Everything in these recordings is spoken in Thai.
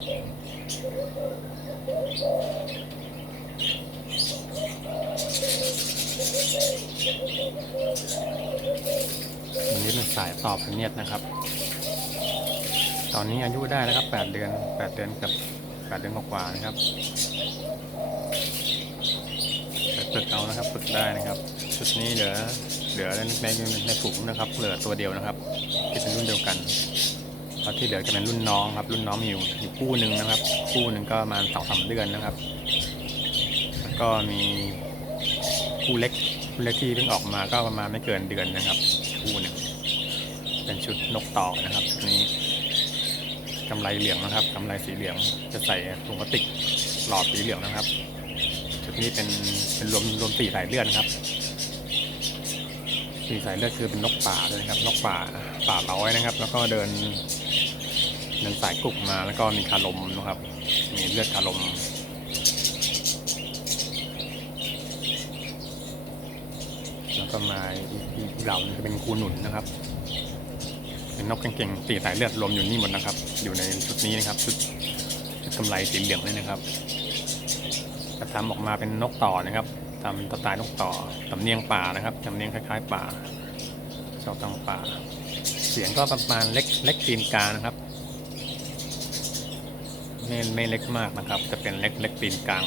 อันนี้เป็นสายต่อพันเนียดนะครับ ตอนนี้อายุได้แล้วครับ 8 เดือน 8 เดือนกับ 8 เดือนกว่าๆนะครับฝึกเอานะครับฝึกได้นะครับชุดนี้เหลือเหลือในในในฝูงนะครับ เหลือตัวเดียวนะครับที่เป็นรุ่นเดียวกัน เพราที่เหลือจะเป็นรุ่นน้องครับ รุ่นน้องมีอยู่อยู่คู่หนึ่งนะครับ คู่หนึ่งก็มาสองสาเดือนนะครับ แล้วก็มีคู่เล็กคู่เล็กที่เพิ่งออกมาก็ประมาณไม่เกินเดือนนะครับคู่หนึ่งเป็นชุดนกต่อนะครับนี้กำไรเหลืองนะครับกำไรสีเหลืองจะใส่ถุงพลาสติกหลอดสีเหลืองนะครับชุดนี้เป็นเป็นรวมรวมสี่สายเลือดนะครับสี่สายเลือดคือเป็นนกป่าเลยนะครับนกป่าป่าร้อยนะครับ แล้วก็เดิน เดินสายกลุ่มมาแล้วก็มีคาลมนะครับ มีเลือดคาลมแล้วก็มาอีกอีเหล่านึงจะเป็นคูหนุนนะครับ เป็นนกเก่งๆสีสายเลือดรวมอยู่นี่หมดนะครับ อยู่ในชุดนี้นะครับ ชุดชุดกำไรสีเหลืองนี่นะครับจะทำออกมาเป็นนกต่อนะครับทำสไตล์นกต่อสำเนียงป่านะครับสำเนียงคล้ายๆป่าชอบตังป่า เสียงก็ประมาณเล็กเล็กตีนกานะครับ ไม่ไม่เล็กมากนะครับ จะเป็นเล็กเล็กตีนกลาง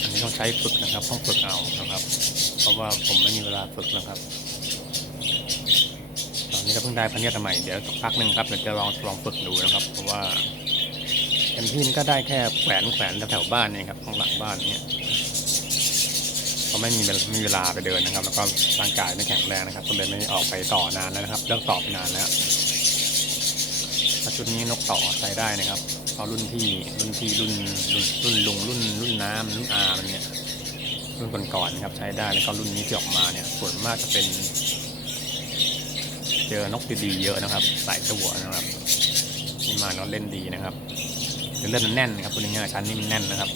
อันนี้ต้องใช้ฝึกนะครับต้องฝึกเอานะครับ เพราะว่าผมไม่มีเวลาฝึกนะครับ ตอนนี้ก็เพิ่งได้พันเนียดใหม่เดี๋ยวสักพักหนึ่งครับเดี๋ยวจะลองลองฝึกดูนะครับ เพราะว่าเต็มที่มันก็ได้แค่แขวนแขวนแถวบ้านนี่ครับข้างหลังบ้านเนี่ย เพราะไม่มีเวลาไม่มีเวลาไปเดินนะครับ แล้วก็ร่างกายไม่แข็งแรงนะครับก็เลยไม่ออกไปต่อนานแล้วนะครับเลิกต่อไปนานแล้วชุดนี้นกต่อใช้ได้นะครับเอารุ่นพี่รุ่นพี่รุ่นรุ่นลุงรุ่นรุ่นน้ำรุ่นอามันเนี่ยรุ่นก่อนๆครับใช้ได้แล้วก็รุ่นนี้ที่ออกมาเนี่ยส่วนมากจะเป็น เจอนกดีๆเยอะนะครับหลายตัวนะครับนี่มาแล้วเล่นดีนะครับคือเล่นมันแน่นครับคุณง่ายๆชั้นนี้มันแน่นนะครับ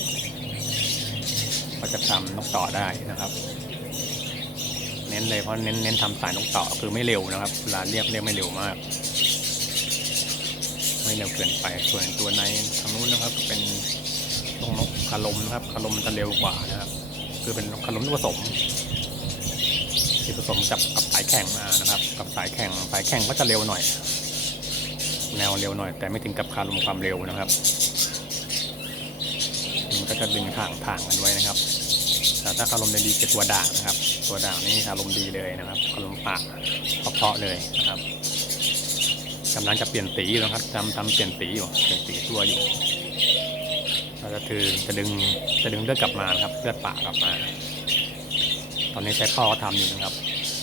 ก็จะทำนกต่อได้นะครับ เน้นเลยเพราะเน้นเน้นทำสายนกต่อคือไม่เร็วนะครับเวลาเรียกเรียกไม่เร็วมาก ไม่เร็วเกินไปส่วนตัวในทางนู้นนะครับ เป็นนกนกคาลมนะครับคาลมมันจะเร็วกว่านะครับ คือเป็นคาลมที่ผสมที่ผสมกับกับสายแข่งมานะครับ กับสายแข่งสายแข่งก็จะเร็วหน่อย แนวเร็วหน่อย แต่ไม่ถึงกับคาลมความเร็วนะครับมันก็จะดึงทางทางกันไว้นะครับ ถ้าคาลมดีคือตัวด่างนะครับ ตัวด่างนี่คาลมดีเลยนะครับคาลมปากเพาะเลยนะครับกำลังจะเปลี่ยนสีอยู่นะครับทำทำเปลี่ยนสีอยู่เปลี่ยนสีตัวอยู่เราจะคือจะดึงจะดึงเลือดกลับมานะครับเลือดป่ากลับมา ตอนนี้ใช้พ่อก็ทำอยู่นะครับ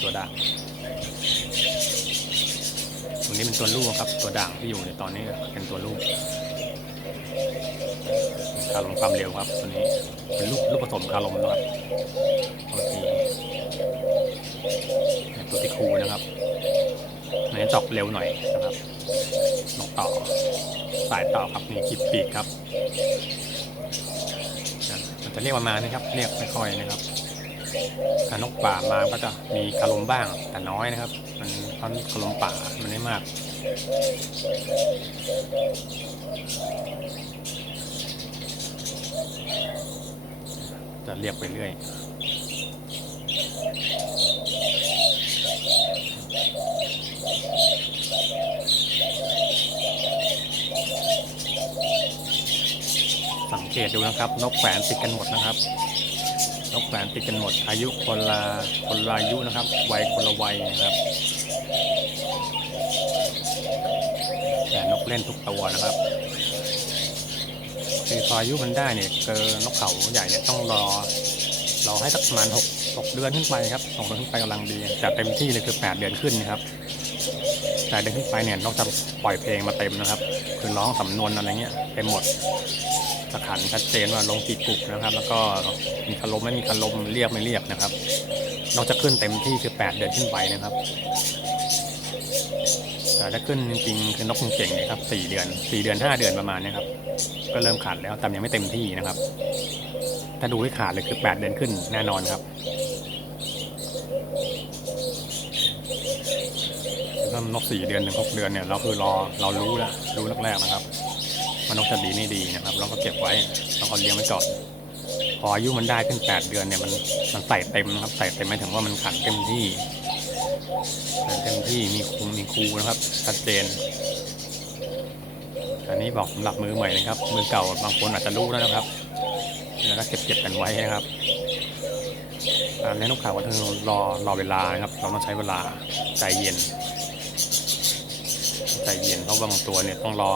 ตัวด่างตัวนี้เป็นตัวลูกครับ ตัวด่างที่อยู่ในตอนนี้เป็นตัวลูก คาลมความเร็วครับตัวนี้เป็นลูกลูกผสมคาลมนะครับตัวที่ตัวที่คูนะครับอันนี้จอกเร็วหน่อยนะครับนกต่อสายต่อครับนี่ขีดปีกครับมันจะเรียกประมาณนี้ครับเรียกไม่ค่อยนะครับถ้านกป่ามาก็จะมีคารมบ้างแต่น้อยนะครับ มันเพราะคารมป่ามันไม่มาก จะเรียกไปเรื่อยสังเกตดูนะครับ นกแขวนติดกันหมดนะครับ นกแขวนติดกันหมด อายุคนละคนละอายุนะครับ วัยคนละวัยนะครับ แต่นกเล่นทุกตัวนะครับ คือพออายุมันได้เนี่ยเจอนกเขาใหญ่เนี่ยต้องรอรอให้สักประมาณหกเดือนขึ้นไปครับหกเดือนขึ้นไปกำลังดีแต่เต็มที่เลยคือแปดเดือนขึ้นนะครับแปดเดือนขึ้นไปเนี่ยนกจากปล่อยเพลงมาเต็มนะครับ คือร้องสำนวนอะไรเงี้ยเต็มหมดสขันชัดเจนว่าลงกี่กุกนะครับ แล้วก็มีคารมไม่มีคารมเรียกไม่เรียกนะครับนอกจากขึ้นเต็มที่คือ 8 เดือนขึ้นไปนะครับ ถ้าขึ้นจริงๆคือนกเก่งเนี่ยครับ4เดือน4เดือน5เดือนประมาณนี้ครับ ก็เริ่มขาดแล้วแต่ยังไม่เต็มที่นะครับ ถ้าดูให้ขาดเลยคือ8เดือนขึ้นแน่นอนครับก็พิ่มนกสี่เดือนถึงหกเดือนเนี่ยเราคือรอเรารู้แล้วรู้แรกๆนะครับว่านกจะดีไม่ดีนะครับ เราก็เก็บไว้เราก็เลี้ยงไว้ก่อนพออายุมันได้ขึ้นแปดเดือนเนี่ยมันมันใส่เต็มนะครับ ใส่เต็มหมายถึงว่ามันขันเต็มที่ เต็มที่มีคุมมีครูนะครับชัดเจน อันนี้บอกสำหรับมือใหม่นะครับ มือเก่าบางคนอาจจะรู้แล้วนะครับ แล้วก็เก็บเก็บกันไว้นะครับการเลี้นกเขาก็ต้องรอรอเวลานะครับ เราต้องใช้เวลาใจเย็นใจเย็นเพราะบางตัวเนี่ยต้องรอ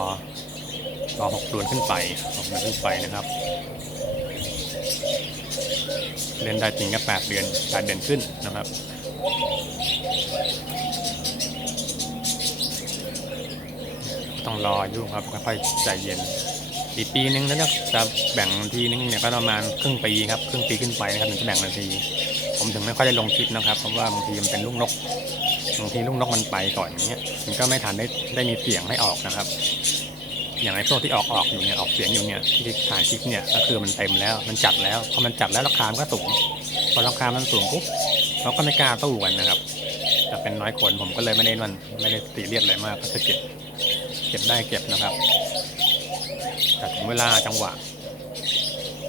รอหกเดือนขึ้นไปหกเดือนขึ้นไปนะครับ เล่นได้จริงก็แปดเดือนแปดเดือนขึ้นนะครับ ต้องรออยู่ครับค่อยๆใจเย็นอีกปีนึงแล้วจะแบ่งทีนึงเนี่ยก็ประมาณครึ่งปีครับครึ่งปีขึ้นไปนะครับถึงจะแบ่งนาที ผมถึงไม่ค่อยได้ลงคลิปนะครับ เพราะว่าบางทีมันเป็นลูกนกบางทีลูกนกมันไปก่อนอย่างเงี้ยมันก็ไม่ทันได้ได้มีเสียงให้ออกนะครับ อย่างไอ้พวกที่ออกออกอยู่เนี่ยออกเสียงอยู่เนี่ยที่ถ่ายคลิปเนี่ยก็คือมันเต็มแล้วมันจัดแล้วพอมันจัดแล้วราคามันก็สูงพอราคามันสูงปุ๊บเราก็ไม่กล้าตู้กันนะครับ แต่เป็นน้อยคนผมก็เลยไม่ได้มันไม่ได้ตีเรียดอะไรมากก็จะเก็บเก็บได้เก็บนะครับ แต่ถึงเวลาจังหวะ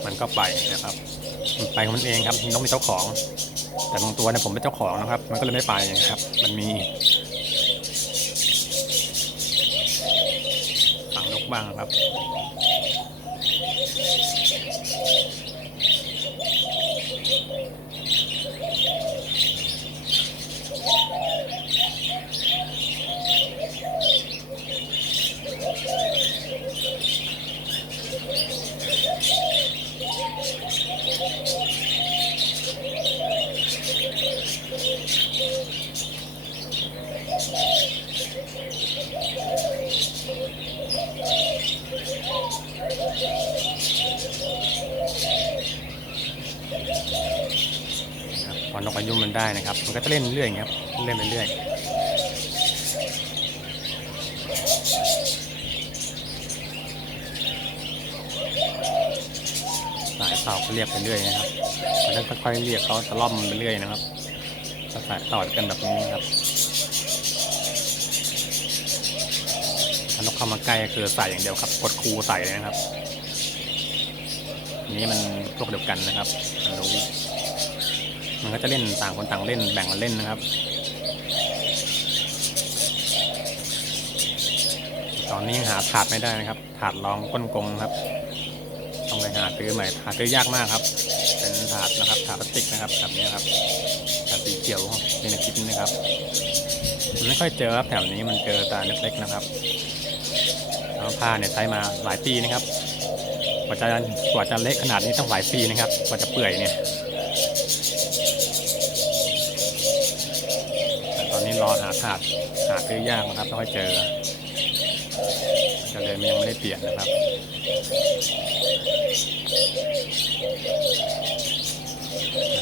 มันก็ไปนะครับมันไปของมันเองครับนกมีเจ้าของ แต่บางตัวเนี่ยผมเป็นเจ้าของนะครับ มันก็เลยไม่ไปนะครับ มันมีฝังนกบ้างครับพอนกอายุมันได้นะครับ มันก็จะเล่นเรื่อยอย่างเงี้ยครับเล่นไปเรื่อยสายเต่าก็เรียกไปเรื่อยนะครับมันต้องค่อยๆเรียกเขาตะล่อมไปเรื่อยนะครับสายต่อกันแบบนี้ครับถ้านกเข้ามาใกล้ก็คือใส่อย่างเดียวครับกดคูใส่เลยนะครับ นี้มันพวกเดียวกันนะครับรู้ มันก็จะเล่นต่างคนต่างเล่นแบ่งกันเล่นนะครับ ตอนนี้หาถาดไม่ได้นะครับ ถาดรองก้นกงครับ ต้องไปหาซื้อใหม่หาซื้อยากมากครับ เป็นถาดนะครับถาดพลาสติกนะครับแบบนี้ครับถาดสีเขียวนี่ในคลิปนะครับมันไม่ค่อยเจอครับแถวนี้มันเจอตาเล็กๆนะครับผ้าเนี่ยใช้มาหลายปีนะครับกว่าจะกว่าจะเละขนาดนี้ต้องหลายปีนะครับกว่าจะเปื่อยเนี่ย แต่ตอ นี้รอหาถาดหาซื้อยากนะครับต้องค่อยเจอก็เลยยังไม่ได้เปลี่ยนนะครับ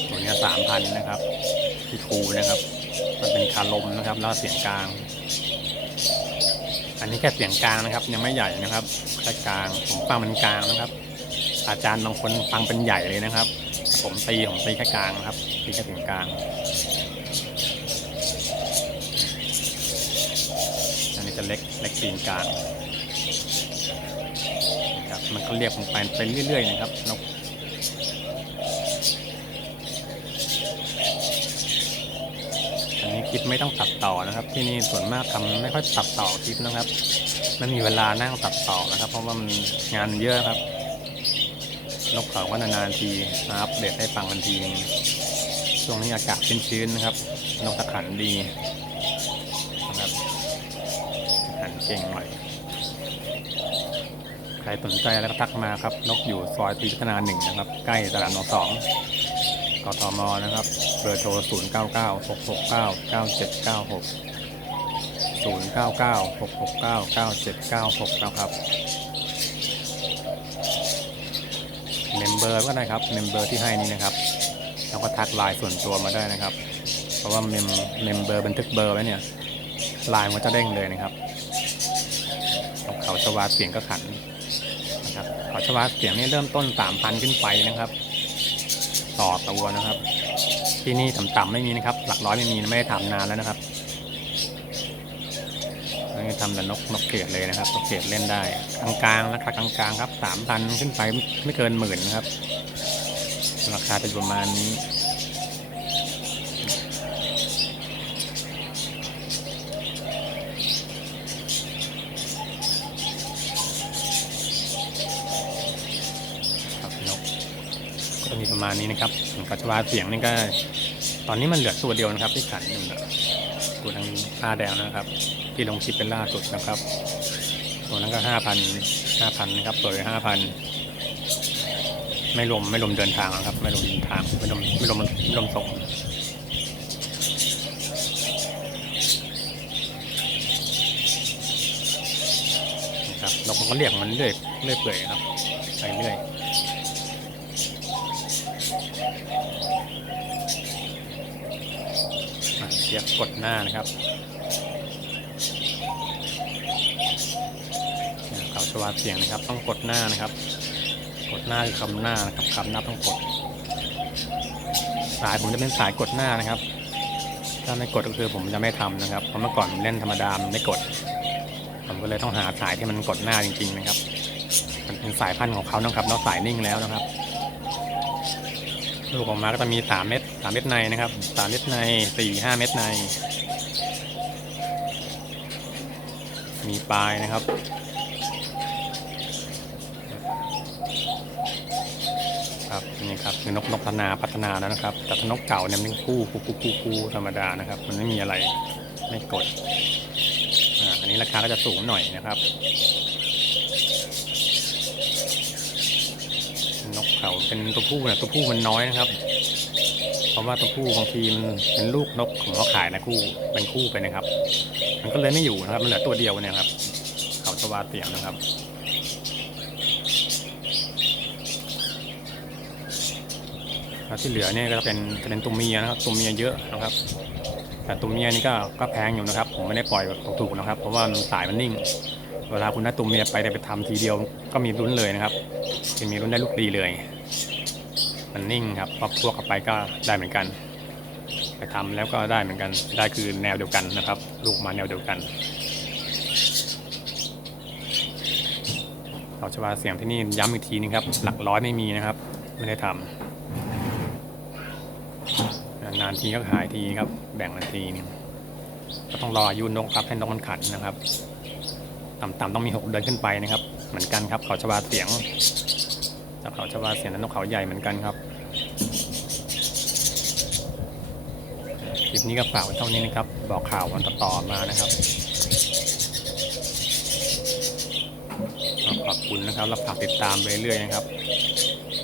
ตัวนี้สามพันนะครับที่ครูนะครับ มันเป็นคาลมนะครับ แล้วเสียงกลาง อันนี้แค่เสียงกลางนะครับ ยังไม่ใหญ่นะครับแค่กลางผมฟังมันกลางนะครับ อาจารย์บางคนฟังเป็นใหญ่เลยนะครับ ผมตีผมตีแค่กลางนะครับตีแค่เสียงกลาง อันนี้ จะเล็กเล็กตีนกลางนะครับมันก็เรียกผมไปไปเรื่อยๆนะครับนกอันนี้คลิปไม่ต้องตัดต่อนะครับ ที่นี่ส่วนมากทำไม่ค่อยตัดต่อคลิปนะครับไม่มีเวลานั่งตัดต่อนะครับ เพราะว่ามันงานเยอะครับ นกเขาก็นานๆทีมาอัปเดตให้ฟังกันทีนึงช่วงนี้อากาศชื้นๆนะครับ นกตะขันดีนะครับ หัน เก่งหน่อย ใครสนใจแล้วก็ทักมาครับ นกอยู่ซอยตีพัฒนาหนึ่งนะครับ ใกล้ตลาดนอสองกทมนะครับ เบอร์โทร 0 9 9 6 6 9 9 7 9 6 0 9 9 6 6 9 9 7 9 6 นะครับ เมมเบอร์ก็ได้ครับ เมมเบอร์ที่ให้นี่นะครับ แล้วก็ทักไลน์ส่วนตัวมาได้นะครับ เพราะว่าเมมเมมเบอร์บันทึกเบอร์ไว้เนี่ยลายมันก็จะเด้งเลยนะครับ เขาชวาเสียงก็ขันนะครับเขาชวาเสียงนี่เริ่มต้นสามพันขึ้นไปนะครับ ต่อตัวนะครับ ที่นี่ต่ำๆไม่มีนะครับ หลักร้อยไม่มีไม่ได้ทำนานแล้วนะครับทำแต่นกนกเกรดเลยนะครับนกเกรดเล่นได้กลางๆราคากลางๆครับสามพันขึ้นไปไม่เกินหมื่นนะครับ ราคาจะประมาณนี้ ครับนกก็จะ มาณนี้นะครับกัจวาเสียงนี่ก็ ตอนนี้มันเหลือตัวเดียวนะครับที่ขันอยู่นะตัวทางผ้าแดงนะครับ ที่ลงคลิปเป็นล่าสุดนะครับ ตัวนั้นก็ห้าพันห้าพันนะครับตัวห้าพันไม่รวมไม่รวมเดินทางนะครับ ไม่รวมเดินทางไม่รวมไม่รวมไม่รวมส่งนะครับนกมันก็เรียกมันเรื่อยเรื่อยเปื่อยครับไปเรื่อย อะเสียบกดหน้านะครับเนี่ยเขาชวาเสียงนะครับ ต้องกดหน้านะครับ กดหน้าคือคำหน้านะครับคำหน้าต้องกด สายผมจะเป็นสายกดหน้านะครับ ถ้าไม่กดก็คือผมจะไม่ทำนะครับเพราะเมื่อก่อนผมเล่นธรรมดามไม่กด ผมก็เลยต้องหาสายที่มันกดหน้าจริง ๆ นะครับ มันเป็นสายพันธุ์ของเขานะครับนอกสายนิ่งแล้วนะครับ ลูกออกมาก็จะมีสามเม็ดสามเม็ดในนะครับสามเม็ดในสี่ห้าเม็ดใน มีปลายนะครับครับนี่ครับคือนกนกพัฒนาพัฒนาแล้วนะครับ แต่นกเก่าเนี่ยมันคู่คู่คู่คู่คู่ธรรมดานะครับ มันไม่มีอะไรไม่กดอ่าอันนี้ราคาก็จะสูงหน่อยนะครับ นก เขาเป็นตัวผู้เนี่ยตัวผู้มันน้อยนะครับ เพราะว่าตัวผู้บางทีมันเป็นลูกนกของเขาขายนะคู่เป็นคู่ไปนะครับ มันก็เลยไม่อยู่นะครับ มันเหลือตัวเดียวเนี่ยครับเขาชวาเตียงนะครับแล้วที่เหลือเนี่ยก็จะเป็นเป็นตัวเมียนะครับตัวเมียเยอะนะครับแต่ตัวเมียนี่ก็ก็แพงอยู่นะครับ ผมไม่ได้ปล่อยแบบถูกๆนะครับ เพราะว่ามันสายมันนิ่ง เวลาคุณได้ตัวเมียไปแต่ไปทำทีเดียวก็มีลุ้นเลยนะครับจะมีรุ่นได้ลูกดีเลย มันนิ่งครับพอพวกกลับไปก็ได้เหมือนกัน ไปทำแล้วก็ได้เหมือนกัน ได้คือแนวเดียวกันนะครับ ลูกมาแนวเดียวกันเราจะว่าเสียงที่นี่ย้ำอีกทีนึงครับ หลักร้อยไม่มีนะครับ ไม่ได้ทำนานทีก็หายทีครับ แบ่งกันทีนึงก็ต้องรออายุนกครับให้นกมันขันนะครับ ต่ำๆต้องมีหกเดือนขึ้นไปนะครับ เหมือนกันครับเขาชวาเสียงจากเขาชวาเสียงและนกเขาใหญ่เหมือนกันครับคลิปนี้ก็ฝากไว้เท่านี้นะครับ บอกข่าววันต่อๆมานะครับขอบคุณนะครับรับฝากติดตามไปเรื่อยๆนะครับ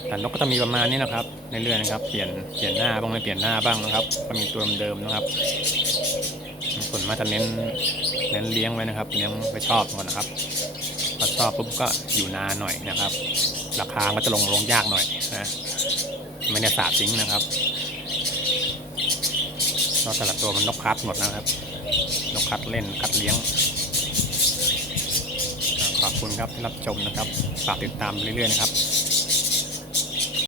แต่นกก็จะมีประมาณนี้นะครับเรื่อยๆนะครับ เปลี่ยนเปลี่ยนหน้าบ้างไม่เปลี่ยนหน้าบ้างนะครับก็มีตัวเดิมนะครับ ส่วนมากจะเน้นเน้นเลี้ยงไว้นะครับเลี้ยงไปชอบก่อนนะครับพอชอบปุ๊บก็อยู่นานหน่อยนะครับ ราคาก็จะลงลงยากหน่อยนะไม่ได้สาบทิ้งนะครับนอกจากตัวมันนกคัดหมดนะครับนกคัดเล่นคัดเลี้ยง ขอบคุณครับที่รับชมนะครับฝากติดตามเรื่อยๆนะครับ